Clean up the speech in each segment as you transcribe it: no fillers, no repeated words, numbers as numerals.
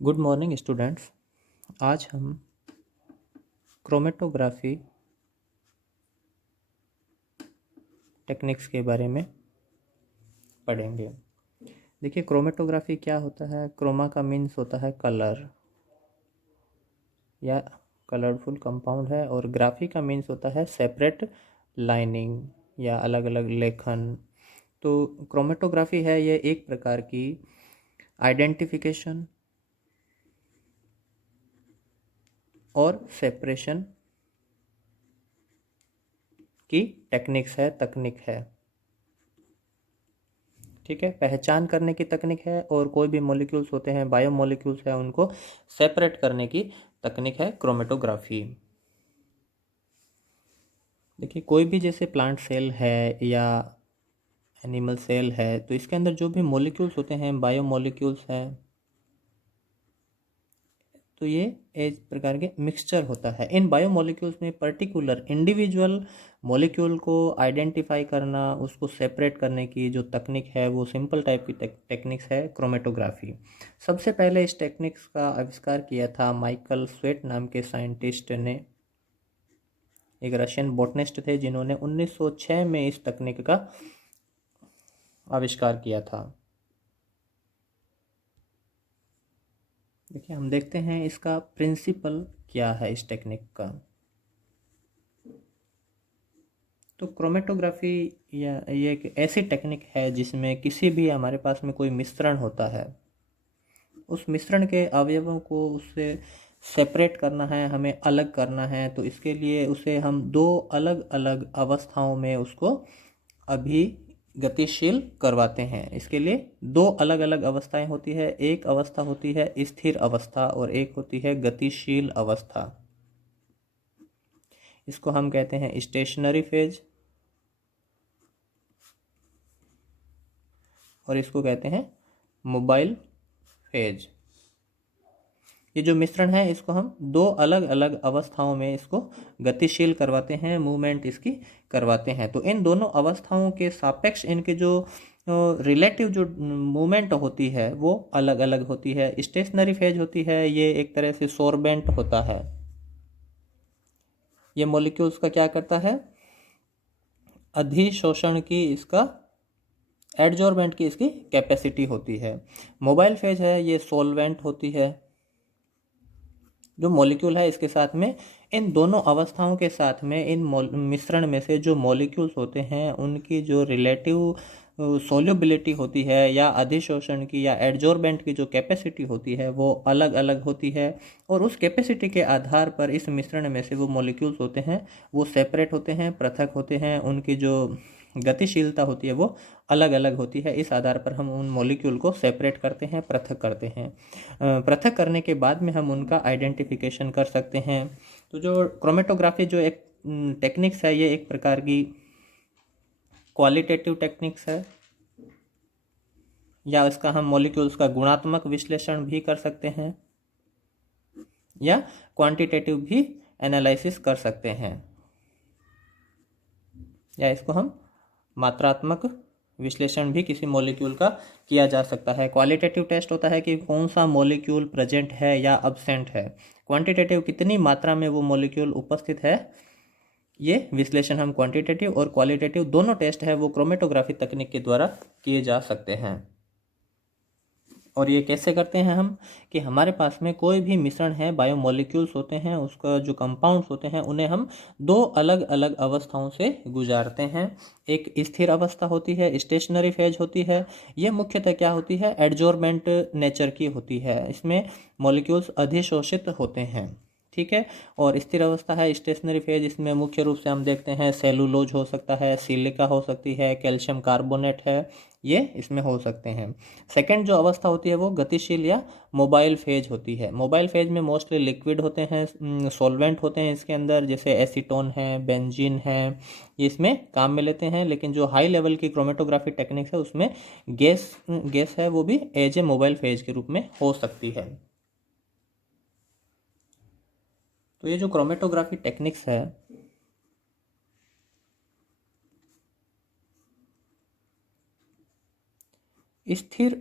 Good morning students. आज हम chromatography techniques के बारे में पढ़ेंगे। देखिए, क्रोमेटोग्राफी क्या होता है। क्रोमा का मीन्स होता है कलर या कलरफुल कंपाउंड है, और ग्राफी का मीन्स होता है सेपरेट लाइनिंग या अलग अलग लेखन। तो क्रोमेटोग्राफी है ये एक प्रकार की आइडेंटिफिकेशन और सेपरेशन की टेक्निक्स है, तकनीक है। ठीक है, पहचान करने की तकनीक है, और कोई भी मॉलिक्यूल्स होते हैं, बायो मॉलिक्यूल्स है, उनको सेपरेट करने की तकनीक है क्रोमेटोग्राफी। देखिए, कोई भी जैसे प्लांट सेल है या एनिमल सेल है, तो इसके अंदर जो भी मॉलिक्यूल्स होते हैं, बायो मॉलिक्यूल्स हैं, तो ये एक प्रकार के मिक्सचर होता है। इन बायो मॉलिक्यूल्स में पर्टिकुलर इंडिविजुअल मॉलिक्यूल को आइडेंटिफाई करना, उसको सेपरेट करने की जो तकनीक है, वो सिंपल टाइप की टेक्निक्स है क्रोमेटोग्राफी। सबसे पहले इस टेक्निक्स का आविष्कार किया था माइकल स्वेट नाम के साइंटिस्ट ने। एक रशियन बॉटनिस्ट थे जिन्होंने 1906 में इस तकनीक का आविष्कार किया था। देखिए, हम देखते हैं इसका प्रिंसिपल क्या है इस टेक्निक का। तो क्रोमेटोग्राफी या ये एक ऐसी टेक्निक है जिसमें किसी भी हमारे पास में कोई मिश्रण होता है, उस मिश्रण के अवयवों को उससे सेपरेट करना है, हमें अलग करना है। तो इसके लिए उसे हम दो अलग अलग अवस्थाओं में उसको अभी गतिशील करवाते हैं। इसके लिए दो अलग अलग अवस्थाएं होती है। एक अवस्था होती है स्थिर अवस्था और एक होती है गतिशील अवस्था। इसको हम कहते हैं स्टेशनरी फेज और इसको कहते हैं मोबाइल फेज। ये जो मिश्रण है, इसको हम दो अलग अलग अवस्थाओं में इसको गतिशील करवाते हैं, मूवमेंट इसकी करवाते हैं। तो इन दोनों अवस्थाओं के सापेक्ष इनके जो रिलेटिव जो मूवमेंट होती है वो अलग अलग होती है। स्टेशनरी फेज होती है, ये एक तरह से सोर्बेंट होता है। ये मॉलिक्यूल्स का क्या करता है, अधिशोषण की इसका एडजॉर्बेंट की इसकी कैपेसिटी होती है। मोबाइल फेज है, ये सोलवेंट होती है। जो मॉलिक्यूल है इसके साथ में, इन दोनों अवस्थाओं के साथ में इन मिश्रण में से जो मॉलिक्यूल्स होते हैं उनकी जो रिलेटिव सोल्यूबिलिटी होती है या अधिशोषण की या एडजॉर्बेंट की जो कैपेसिटी होती है वो अलग अलग होती है। और उस कैपेसिटी के आधार पर इस मिश्रण में से वो मॉलिक्यूल्स होते हैं वो सेपरेट होते हैं, पृथक होते हैं। उनकी जो गतिशीलता होती है वो अलग अलग होती है। इस आधार पर हम उन मॉलिक्यूल को सेपरेट करते हैं, पृथक करते हैं। पृथक करने के बाद में हम उनका आइडेंटिफिकेशन कर सकते हैं। तो जो क्रोमेटोग्राफी जो एक टेक्निक्स है, ये एक प्रकार की क्वालिटेटिव टेक्निक्स है, या इसका हम मॉलिक्यूल्स का गुणात्मक विश्लेषण भी कर सकते हैं या क्वांटिटेटिव भी एनालिसिस कर सकते हैं, या इसको हम मात्रात्मक विश्लेषण भी किसी मॉलिक्यूल का किया जा सकता है। क्वालिटेटिव टेस्ट होता है कि कौन सा मॉलिक्यूल प्रेजेंट है या अब्सेंट है। क्वांटिटेटिव कितनी मात्रा में वो मॉलिक्यूल उपस्थित है। ये विश्लेषण हम क्वांटिटेटिव और क्वालिटेटिव दोनों टेस्ट है वो क्रोमेटोग्राफी तकनीक के द्वारा किए जा सकते हैं। और ये कैसे करते हैं हम, कि हमारे पास में कोई भी मिश्रण है, बायोमोलिक्यूल्स होते हैं, उसका जो कंपाउंड्स होते हैं उन्हें हम दो अलग अलग अवस्थाओं से गुजारते हैं। एक स्थिर अवस्था होती है, स्टेशनरी फेज होती है। ये मुख्यतः क्या होती है, एडजॉर्बेंट नेचर की होती है। इसमें मॉलिक्यूल्स अधिशोषित होते हैं। ठीक है। और स्थिर अवस्था है, स्टेशनरी फेज, इसमें मुख्य रूप से हम देखते हैं सेलुलोज हो सकता है, सिलिका हो सकती है, कैल्शियम कार्बोनेट है, ये इसमें हो सकते हैं। सेकंड जो अवस्था होती है वो गतिशील या मोबाइल फेज होती है। मोबाइल फेज में मोस्टली लिक्विड होते हैं, सॉल्वेंट होते हैं इसके अंदर, जैसे एसीटोन है, बेंजीन है, ये इसमें काम में लेते हैं। लेकिन जो हाई लेवल की क्रोमेटोग्राफी टेक्निक्स है उसमें गैस है, वो भी एज ए मोबाइल फेज के रूप में हो सकती है। तो ये जो क्रोमेटोग्राफी टेक्निक्स है, स्थिर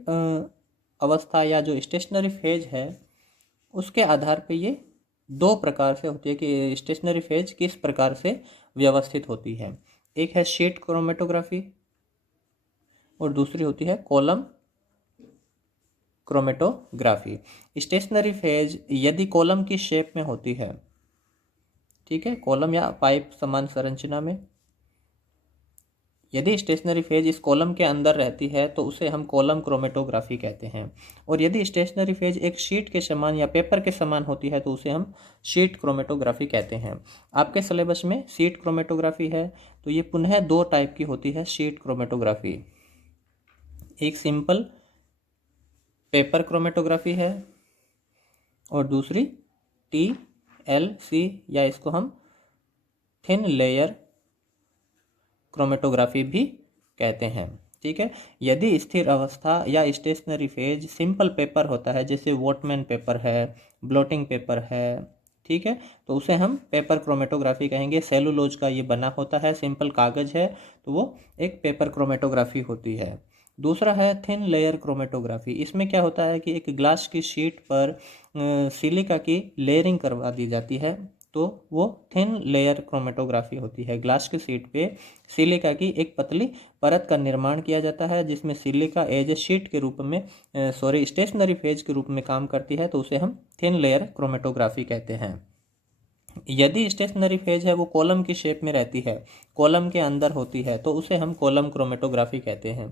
अवस्था या जो स्टेशनरी फेज है उसके आधार पे ये दो प्रकार से होती है कि स्टेशनरी फेज किस प्रकार से व्यवस्थित होती है। एक है शीट क्रोमेटोग्राफी और दूसरी होती है कॉलम क्रोमेटोग्राफी। स्टेशनरी फेज यदि कॉलम की शेप में होती है, ठीक है, कॉलम या पाइप समान संरचना में, यदि स्टेशनरी फेज इस कॉलम के अंदर रहती है तो उसे हम कॉलम क्रोमेटोग्राफी कहते हैं। और यदि स्टेशनरी फेज एक शीट के समान या पेपर के समान होती है तो उसे हम शीट क्रोमेटोग्राफी कहते हैं। आपके सिलेबस में शीट क्रोमेटोग्राफी है, तो ये पुनः दो टाइप की होती है शीट क्रोमेटोग्राफी। एक सिंपल पेपर क्रोमेटोग्राफी है और दूसरी TLC या इसको हम थिन लेयर क्रोमेटोग्राफी भी कहते हैं। ठीक है, यदि स्थिर अवस्था या स्टेशनरी फेज सिंपल पेपर होता है, जैसे वॉटमैन पेपर है, ब्लोटिंग पेपर है, ठीक है, तो उसे हम पेपर क्रोमेटोग्राफी कहेंगे। सेलुलोज का ये बना होता है, सिंपल कागज है, तो वो एक पेपर क्रोमेटोग्राफी होती है। दूसरा है थिन लेयर क्रोमेटोग्राफी। इसमें क्या होता है कि एक ग्लास की शीट पर सिलिका की लेयरिंग करवा दी जाती है, तो वो थिन लेयर क्रोमेटोग्राफी होती है। ग्लास की शीट पे सिलिका की एक पतली परत का निर्माण किया जाता है, जिसमें सिलिका एज ए शीट के रूप में स्टेशनरी फेज के रूप में काम करती है, तो उसे हम थिन लेयर क्रोमेटोग्राफी कहते हैं। यदि स्टेशनरी फेज है वो कॉलम की शेप में रहती है, कॉलम के अंदर होती है, तो उसे हम कॉलम क्रोमेटोग्राफी कहते हैं।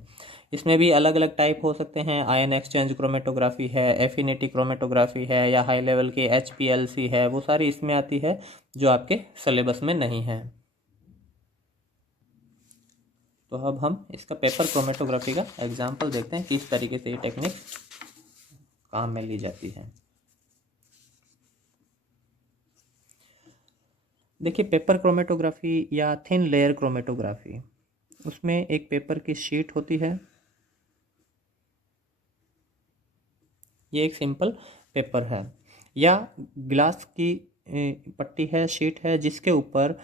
इसमें भी अलग अलग टाइप हो सकते हैं। आयन एक्सचेंज क्रोमेटोग्राफी है, एफिनिटी क्रोमेटोग्राफी है, या हाई लेवल के HPLC है, वो सारी इसमें आती है जो आपके सिलेबस में नहीं है। तो अब हम इसका पेपर क्रोमेटोग्राफी का एग्जाम्पल देखते हैं किस तरीके से ये टेक्निक काम में ली जाती है। देखिए, पेपर क्रोमेटोग्राफी या थिन लेयर क्रोमेटोग्राफी, उसमें एक पेपर की शीट होती है, ये एक सिंपल पेपर है, या ग्लास की पट्टी है, शीट है, जिसके ऊपर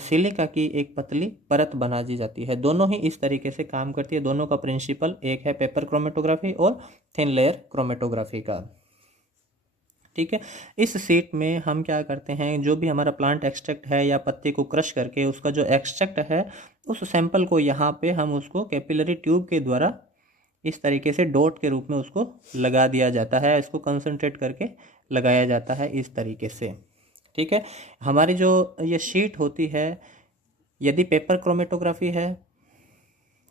सिलिका की एक पतली परत बना दी जाती है। दोनों ही इस तरीके से काम करती है। दोनों का प्रिंसिपल एक है, पेपर क्रोमेटोग्राफी और थिन लेयर क्रोमेटोग्राफी का। ठीक है, इस शीट में हम क्या करते हैं, जो भी हमारा प्लांट एक्सट्रैक्ट है या पत्ती को क्रश करके उसका जो एक्सट्रैक्ट है, उस सैंपल को यहाँ पे हम उसको कैपिलरी ट्यूब के द्वारा इस तरीके से डॉट के रूप में उसको लगा दिया जाता है। इसको कंसंट्रेट करके लगाया जाता है इस तरीके से। ठीक है, हमारी जो ये शीट होती है, यदि पेपर क्रोमेटोग्राफी है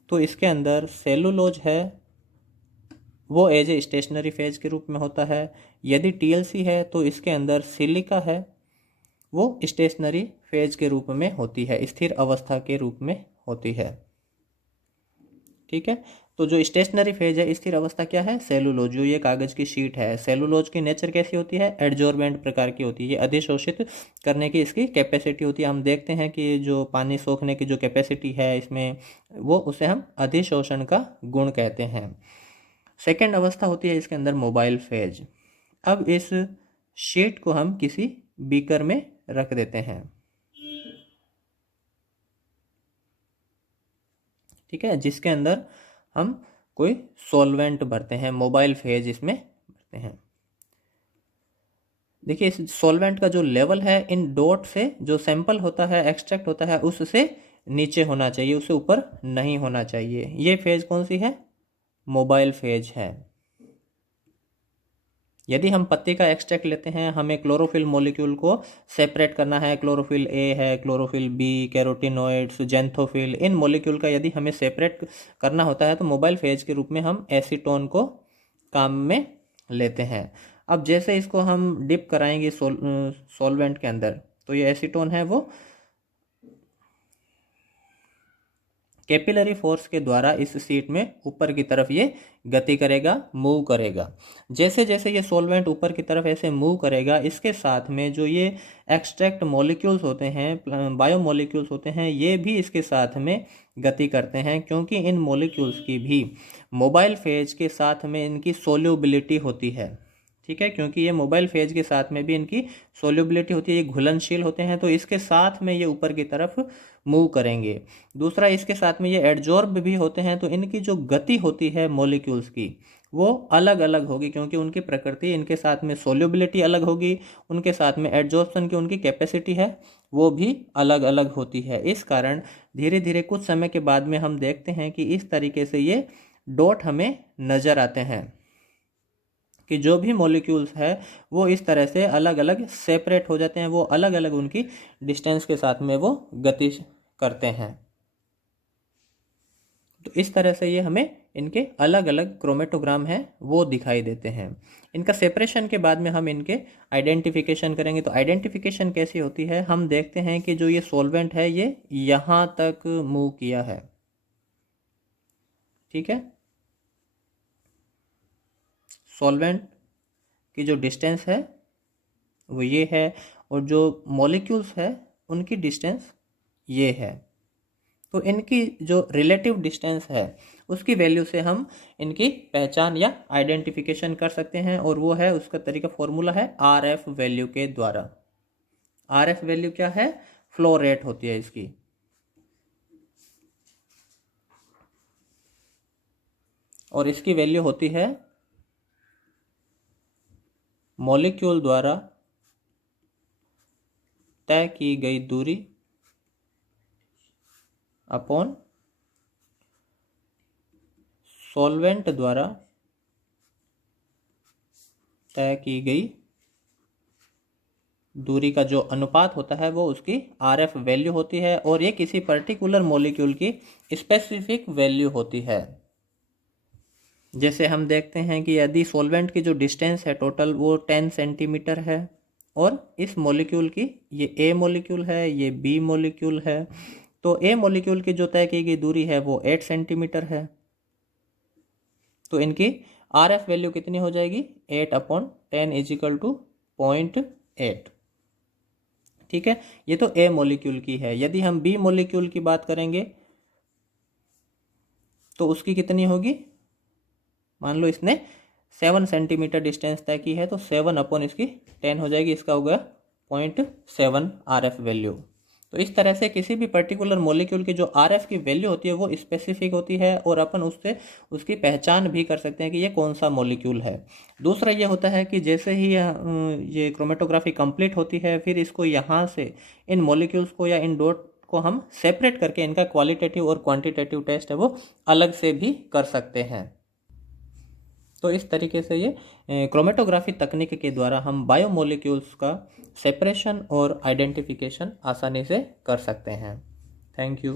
तो इसके अंदर सेलुलोज है, वो एज ए स्टेशनरी फेज के रूप में होता है। यदि TLC है तो इसके अंदर सिलिका है, वो स्टेशनरी फेज के रूप में होती है, स्थिर अवस्था के रूप में होती है। ठीक है, तो जो स्टेशनरी फेज है, स्थिर अवस्था क्या है, सेलुलोज, जो ये कागज की शीट है। सेलुलोज की नेचर कैसी होती है, एडजॉर्बेंट प्रकार की होती है। ये अधिशोषित करने की इसकी कैपेसिटी होती है। हम देखते हैं कि जो पानी सोखने की जो कैपेसिटी है इसमें, वो उसे हम अधिशोषण का गुण कहते हैं। सेकेंड अवस्था होती है इसके अंदर मोबाइल फेज। अब इस शीट को हम किसी बीकर में रख देते हैं, ठीक है, जिसके अंदर हम कोई सॉल्वेंट भरते हैं, मोबाइल फेज इसमें भरते हैं। देखिए, इस सॉल्वेंट का जो लेवल है इन डॉट से जो सैंपल होता है, एक्सट्रैक्ट होता है, उससे नीचे होना चाहिए, उससे ऊपर नहीं होना चाहिए। ये फेज कौन सी है, मोबाइल फेज है। यदि हम पत्ती का एक्सट्रैक्ट लेते हैं, हमें क्लोरोफिल मॉलिक्यूल को सेपरेट करना है, क्लोरोफिल A है, क्लोरोफिल B, कैरोटिनोइड्स, जेंथोफिल, इन मॉलिक्यूल का यदि हमें सेपरेट करना होता है तो मोबाइल फेज के रूप में हम एसीटोन को काम में लेते हैं। अब जैसे इसको हम डिप कराएंगे सॉल्वेंट के अंदर, तो ये एसीटोन है, वो कैपिलरी फोर्स के द्वारा इस शीट में ऊपर की तरफ ये गति करेगा, मूव करेगा। जैसे जैसे ये सॉल्वेंट ऊपर की तरफ ऐसे मूव करेगा, इसके साथ में जो ये एक्सट्रैक्ट मॉलिक्यूल्स होते हैं, बायो मॉलिक्यूल्स होते हैं, ये भी इसके साथ में गति करते हैं, क्योंकि इन मॉलिक्यूल्स की भी मोबाइल फेज के साथ में इनकी सोल्यूबिलिटी होती है। ठीक है, क्योंकि ये मोबाइल फेज के साथ में भी इनकी सोल्यूबिलिटी होती है, ये घुलनशील होते हैं, तो इसके साथ में ये ऊपर की तरफ मूव करेंगे। दूसरा, इसके साथ में ये एडजॉर्ब भी होते हैं, तो इनकी जो गति होती है मॉलिक्यूल्स की, वो अलग अलग होगी, क्योंकि उनकी प्रकृति, इनके साथ में सोल्यूबिलिटी अलग होगी, उनके साथ में एड्जॉर्प्शन की उनकी कैपेसिटी है वो भी अलग अलग होती है। इस कारण धीरे धीरे कुछ समय के बाद में हम देखते हैं कि इस तरीके से ये डॉट हमें नज़र आते हैं कि जो भी मॉलिक्यूल्स है वो इस तरह से अलग अलग सेपरेट हो जाते हैं, वो अलग अलग उनकी डिस्टेंस के साथ में वो गति करते हैं। तो इस तरह से ये हमें इनके अलग अलग क्रोमेटोग्राम हैं वो दिखाई देते हैं। इनका सेपरेशन के बाद में हम इनके आइडेंटिफिकेशन करेंगे। तो आइडेंटिफिकेशन कैसी होती है, हम देखते हैं कि जो ये सॉल्वेंट है ये यहाँ तक मूव किया है, ठीक है। सॉल्वेंट की जो डिस्टेंस है वो ये है, और जो मॉलिक्यूल्स है उनकी डिस्टेंस ये है। तो इनकी जो रिलेटिव डिस्टेंस है उसकी वैल्यू से हम इनकी पहचान या आइडेंटिफिकेशन कर सकते हैं, और वो है, उसका तरीका फॉर्मूला है RF वैल्यू के द्वारा। RF वैल्यू क्या है, फ्लो रेट होती है इसकी। और इसकी वैल्यू होती है मॉलिक्यूल द्वारा तय की गई दूरी अपॉन सॉल्वेंट द्वारा तय की गई दूरी का जो अनुपात होता है वो उसकी RF वैल्यू होती है, और ये किसी पर्टिकुलर मॉलिक्यूल की स्पेसिफिक वैल्यू होती है। जैसे हम देखते हैं कि यदि सॉल्वेंट की जो डिस्टेंस है टोटल वो 10 सेंटीमीटर है, और इस मॉलिक्यूल की, ये A मॉलिक्यूल है, ये B मॉलिक्यूल है, तो A मॉलिक्यूल की जो तय की गई दूरी है वो 8 सेंटीमीटर है। तो इनकी RF वैल्यू कितनी हो जाएगी, 8/10 इजिकल टू 0.8, ठीक है। ये तो A मॉलिक्यूल की है। यदि हम B मॉलिक्यूल की बात करेंगे तो उसकी कितनी होगी, मान लो इसने 7 सेंटीमीटर डिस्टेंस तय की है, तो 7/इसकी 10 हो जाएगी, इसका होगा 0.7 RF वैल्यू। तो इस तरह से किसी भी पर्टिकुलर मॉलिक्यूल की जो RF की वैल्यू होती है वो स्पेसिफिक होती है, और अपन उससे उसकी पहचान भी कर सकते हैं कि ये कौन सा मॉलिक्यूल है। दूसरा ये होता है कि जैसे ही ये क्रोमेटोग्राफी कंप्लीट होती है, फिर इसको यहाँ से इन मॉलिक्यूल्स को या इन डॉट को हम सेपरेट करके इनका क्वालिटेटिव और क्वांटिटेटिव टेस्ट है वो अलग से भी कर सकते हैं। तो इस तरीके से ये क्रोमेटोग्राफी तकनीक के द्वारा हम बायोमोलिक्यूल्स का सेपरेशन और आइडेंटिफिकेशन आसानी से कर सकते हैं। Thank you.